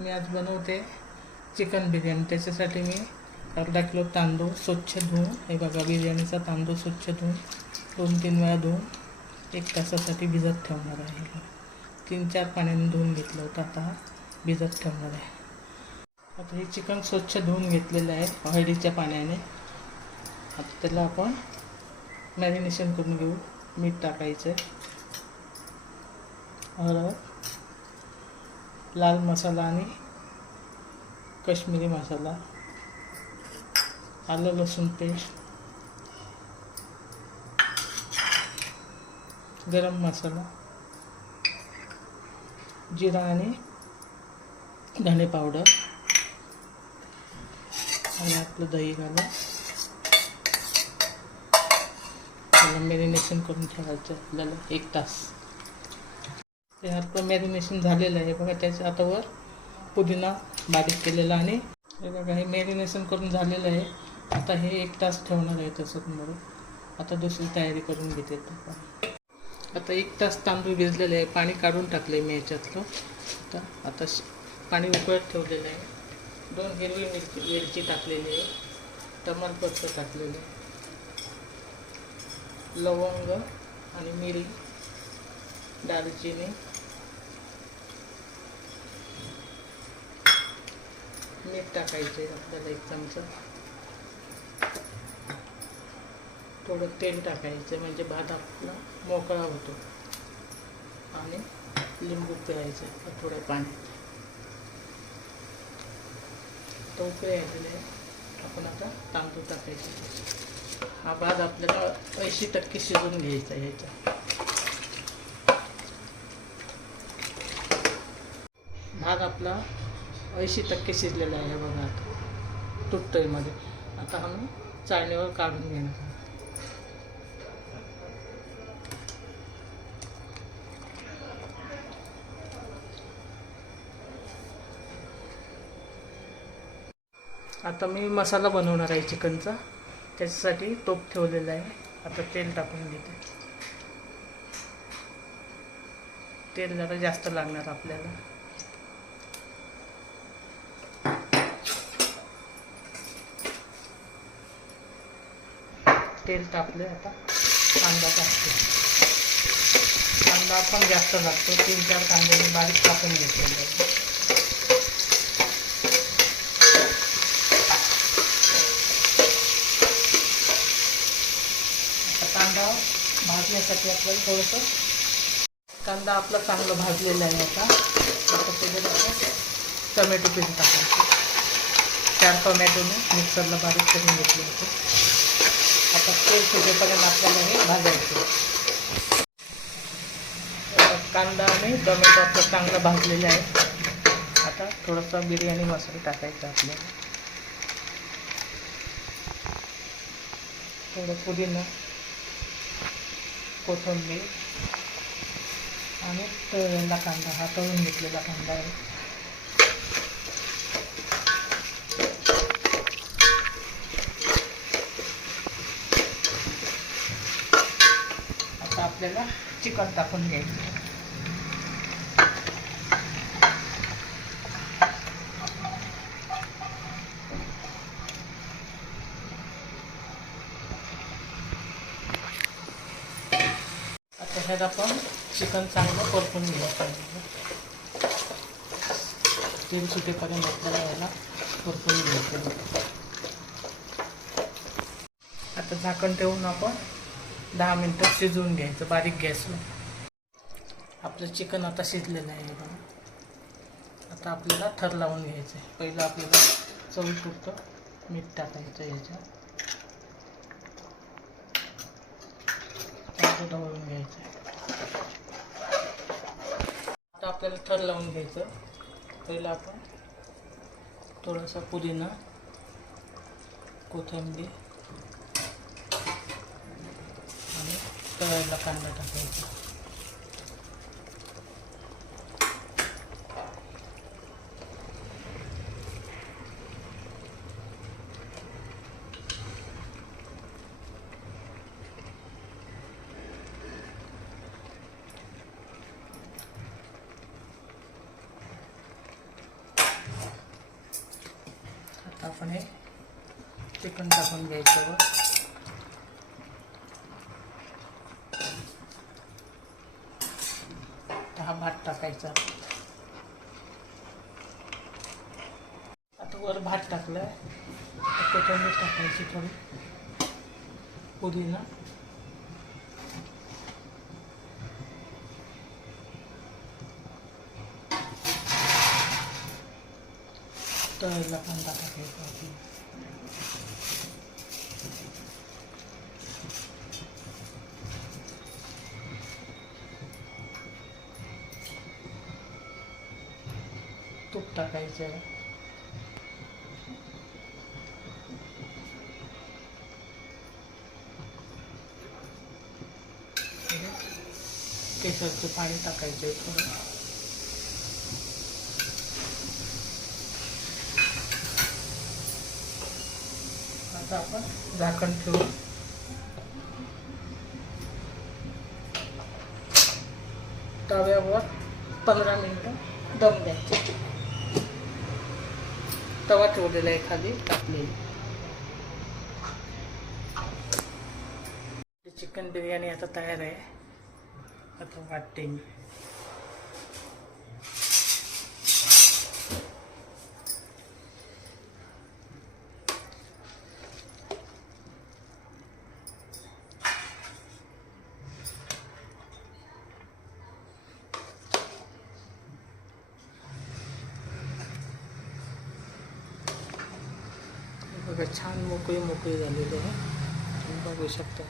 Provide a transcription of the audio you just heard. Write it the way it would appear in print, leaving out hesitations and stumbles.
मी आज बनवते चिकन बिर्याणी। त्याच्यासाठी मी अर्धा किलो तांदूळ स्वच्छ धुवून, हे बघा बिर्याणीचा तांदूळ स्वच्छ धुवून 2-3 वेळा धुवून 1 तासासाठी भिजत ठेवणार आहे। 3-4 पाण्याने धुवून घेतलं होतं, आता भिजत ठेवणार आहे। आता हे चिकन स्वच्छ धुवून घेतलेलं आहे हळदीच्या पाण्याने। आता त्याला आपण मॅरिनेशन करून घेऊ। मीठ टाकायचं, हळद, लाल मसाला आणि काश्मीरी मसाला, आलं लसूण पेस्ट, गरम मसाला, जिरा आणि धणे पावडर आणि आपलं दही घालून त्याला मॅरिनेशन करून ठेवायचं आपल्याला 1 तास। ते आपलं मॅरिनेशन झालेलं आहे बघा। त्याच्या आता वर पुदिना बारीक केलेला आणि हे बघा हे मॅरिनेशन करून झालेलं आहे। आता हे 1 तास ठेवणार आहे तसंच म्हणून। आता दुसरी तयारी करून घेते। आता 1 तास तांदूळ भिजलेले आहे, पाणी काढून टाकलं आहे मी याच्यातलं। आता पाणी उकळत ठेवलेलं आहे। 2 हिरवी मिरची टाकलेली आहे, तमालपत्र टाकलेलं आहे, लवंग आणि मिरी, दालचिनी, मीठ टाकायचे आपल्याला 1 चमचा, थोडं तेल टाकायचं म्हणजे भात आपला मोकळा होतो, आणि लिंबू पिळायचं थोड्या पाण्यात। तो उकळे आलेले आहे, आपण आता तांदूळ टाकायचे। हा भात आपल्याला 80% शिजवून घ्यायचा आहे। ह्याचा भात आपला 80% शिजलेला आहे बघा। आता तुटतोय मध्ये। आता आम्ही चाळणीवर काढून घेणार आहोत। आता मी मसाला बनवणार आहे चिकनचा, त्याच्यासाठी टोप ठेवलेला आहे। आता तेल टाकून घेते। तेल जरा जास्त लागणार आपल्याला। तेल टाकले, आता कांदा टाकते। कांदा पण जास्त लागतो, 3-4 कांदे मी बारीक कापून घेतलेले आहे। कांदा भाजण्यासाठी आपल्याला थोडंसं, कांदा आपला चांगला भाजलेला आहे। आता त्याच्यात टोमॅटो पेस्ट टाकायचं। 4 टोमॅटो मी मिक्सरला बारीक करून घेतले होते। आता तेल सुटेपर्यंत आपल्याला हे भाजायचं। कांदा आणि टोमॅटो आपलं चांगलं भाजलेलं आहे। आता थोडासा बिर्याणी मसाला टाकायचा आपल्याला, थोडं पुदिना, कोथिंबीर आणि तळलेला कांदा, हा तळून घेतलेला कांदा आहे। आता आपल्याला चिकन टाकून घ्यायचं। आता ह्यात आपण चिकन चांगलं परतून घ्यायचं। तेल सुटेपर्यंत आपल्याला याला परतून घ्यायचं। आता झाकण ठेवून आपण 10 मिनिटं शिजवून घ्यायचं बारीक गॅसवर। आपलं चिकन आता शिजलेलं आहे बघा। आता आपल्याला थर लावून घ्यायचं आहे। पहिलं आपल्याला चवीपुरतं मीठ टाकायचं याच्यात, ढवळून घ्यायचं। आता आपल्याला थर लावून घ्यायचं। पहिलं आपण थोडासा पुदिना, कोथिंबीर आणि तळलेला कांदा टाकायचा। आपण हे चिकन टाकून घ्यायचं. हा भात टाकायचा. आता वर भात टाकलाय, कोथिंबीर टाकायची थोडी, पुदिना, तळलेला कांदा टाकायचा, तूप टाकायचं, केसरचं पाणी टाकायचं थोडं. आता आपण झाकण ठेवून तव्यावर 15 मिनिटं दम द्यायचे. तवा ठेवलेला आहे खाली टाकलेली. चिकन बिर्याणी आता तयार आहे. आता वाटते मी. बघा छान मोकळी झालेली आहे, तुम्ही बघू शकता.